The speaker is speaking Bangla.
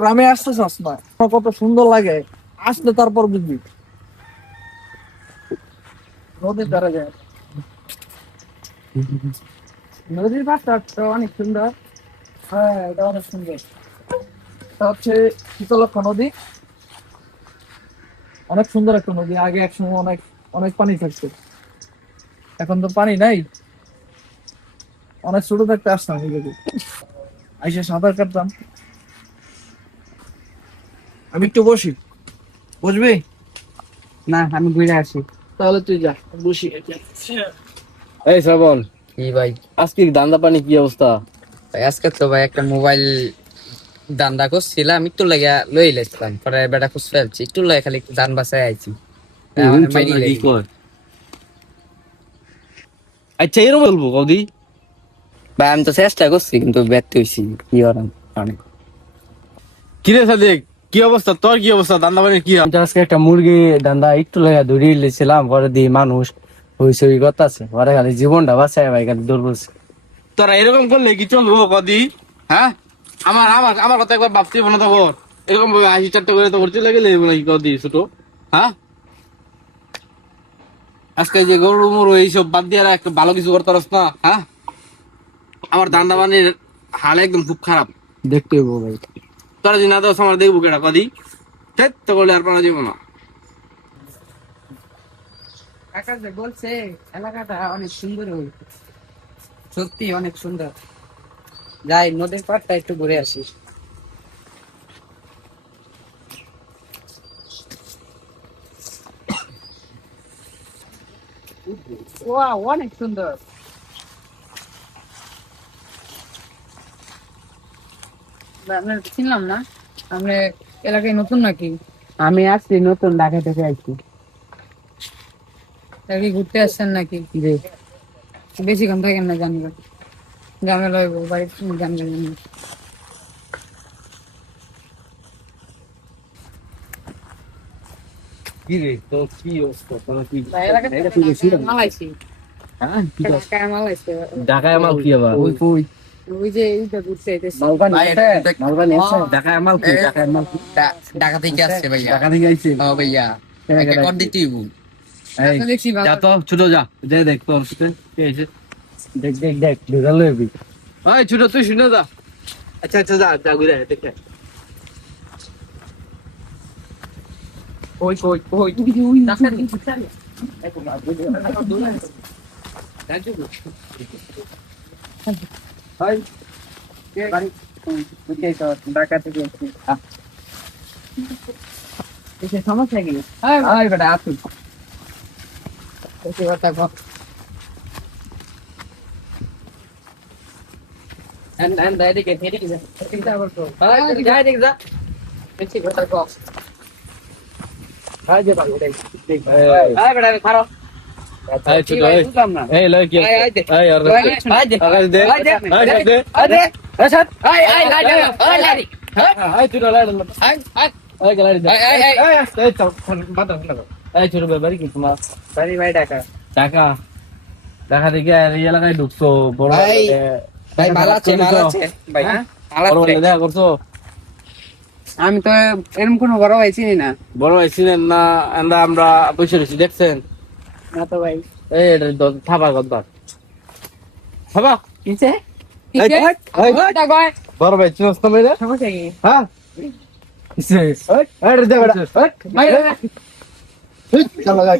গ্রামে আসতে চাস না, কত সুন্দর লাগে, আসলে তারপর বুঝবি। নদীর ধারে যায়, নদীর পাশটা অনেক সুন্দর। হ্যাঁ, এটা অনেক সুন্দর। এটা হচ্ছে শীতলক্ষ্যা নদী, অনেক সুন্দর একটা নদী। আগে একসময় অনেক অনেক পানি থাকতো, এখন তো পানি নাই। অনেক ছোট থাকতে আসতাম এদিকে, আইসে সাঁতার কাটতাম। আমি একটু বসি, বসবি? না, আমি ঘুরে আসি। তাহলে তুই যা, বসি। এই শ্রাবণ, কি ভাই? আজকে ধান্দা পানি কি অবস্থা? ভাই আজকে তো ভাই একটা মোবাইল দান্দা করছিলাম, একটু লাগে লই লেছিলাম, পরে বেটা খুশ ফেলছি, একটু লাগে খালি একটু দান বাসায় আইছি। মানে মাইরি কি লাগি। কয়? আচ্ছা, এরকম বলবো কদি? ভাই আমি তো চেষ্টা করছি কিন্তু ব্যর্থ হয়েছি, কি করার অনেক। কিরে সাদেক, কি অবস্থা তোর? কি অবস্থা ধান্দা পানির? কি আমি তো আজকে একটা মুরগি দান্দা একটু লেগে ধরিয়ে লেছিলাম, পরে দিয়ে মানুষ হইচই করতেছে, পরে খালি জীবনটা বাঁচায় ভাই, খালি দৌড় বলছে। তোরা এরকম করলে কি চলবো কদি? হ্যাঁ, আমার আমার আমার কথা একবার ভাবতে মনে তো কর। এরকম 80 করে তো করতে লাগে নাকি কদি ছোট? হ্যাঁ, আজকে যে গরু মরু এইসব বাদ দিয়ে একটা ভালো কিছু করতে পারস না? হ্যাঁ, আমার ধান্দা পানির হাল একদম খুব খারাপ। দেখতে হইবো ভাই। তোরা যদি না দোস আমার দেখবো কেটা কদি? তো করলে আর পারা যাবো না। কাকা যে বলছে এলাকাটা অনেক সুন্দর হই, সত্যি অনেক সুন্দর। যাই নদীর পাড়টা একটু ঘুরে আসি। ওয়াও, অনেক সুন্দর। আপনার চিনলাম না, আপনি এলাকায় নতুন নাকি? আমি আসছি নতুন, ঢাকা থেকে আসছি। কি ঘুরতে আসছেন নাকি? জি। বেশিক্ষণ থাকেন না, জানবেন ঝামেলা হইব বাড়ির, জানবেন না। কি রে তো কি অবস্থা? তোরা কি এলাকা থেকে মালাইছি। হ্যাঁ, কি কর? ঢাকায় মালাইছি। ঢাকায় মাল কি আবার? ওই কই ওই যে এইটা ঘুরতে আইতেছি। মালবানি আছে, মালবানি আছে। ঢাকায় মাল কি? ঢাকায় মাল কি? ঢাকা থেকে আসছে ভাইয়া। ঢাকা থেকে আইছে? ও ভাইয়া, একটা কর দিতে হইব। এই, আচ্ছা, দেখছি ভালো। যা তো ছোট যা, যে দেখ তোর সাথে কে আইছে। দেখ দেখ দেখ, ঢুকালো এবি। ওই ছোট তুই শুনে যা। আচ্ছা আচ্ছা, যা যা ঘুরে আয়, দেখে আয়। ওই ওই ওই ওই রাস্তা দিকে চলে। ভাই বাড়ি বুঝেই তো, ঢাকা থেকে আসছি। এসে সমস্যা কি? আয় বেটা আসুন। বেশি কথা কম। এন্ড এদিকে এদিকে যা। চিন্তা করছো? যা এদিকে যা। বেশি কথা কম। ভাই যে ভাই দেখ দেখ আয় বেটা খারো। এই ছোট, এই বুঝলাম না। এই লয় কি? আয় দে। এই আর আয় দে। আকাশ দে, আয় দে। আকাশ দে। আয় দে। আয় আয় আয় আয় লারি। এই ছোট লাইড, আয় আয় এই লাইড দে। আয় আয় আয়। এই তো বাতা না। এই ছোট ভাই বাড়ি কি তোমার? বাড়ি ভাই ঢাকা। ঢাকা, ঢাকা থেকে এই এলাকায় ঢুকছো বড় ভাই, এলাকায়। ভাই ভালো আছে ভালো আছে ভাই। হ্যাঁ? ভালো বড় আছে। ভাই দেখা করছো? আমি তো এরকম কোনো বড় ভাই চিনি না। বড় ভাই ছিলেন না? আমরা বসে রয়েছি দেখছেন? না তো ভাই। এই এটা থাবা কথা থাবা। কিসে? এই, কিসে? এই, ওটা কয়। বড় ভাই চিনস না মেরে? সমস্যা কি? হ্যাঁ, কিসে এই এটা দে বেটা। ভাই চল লাগাই।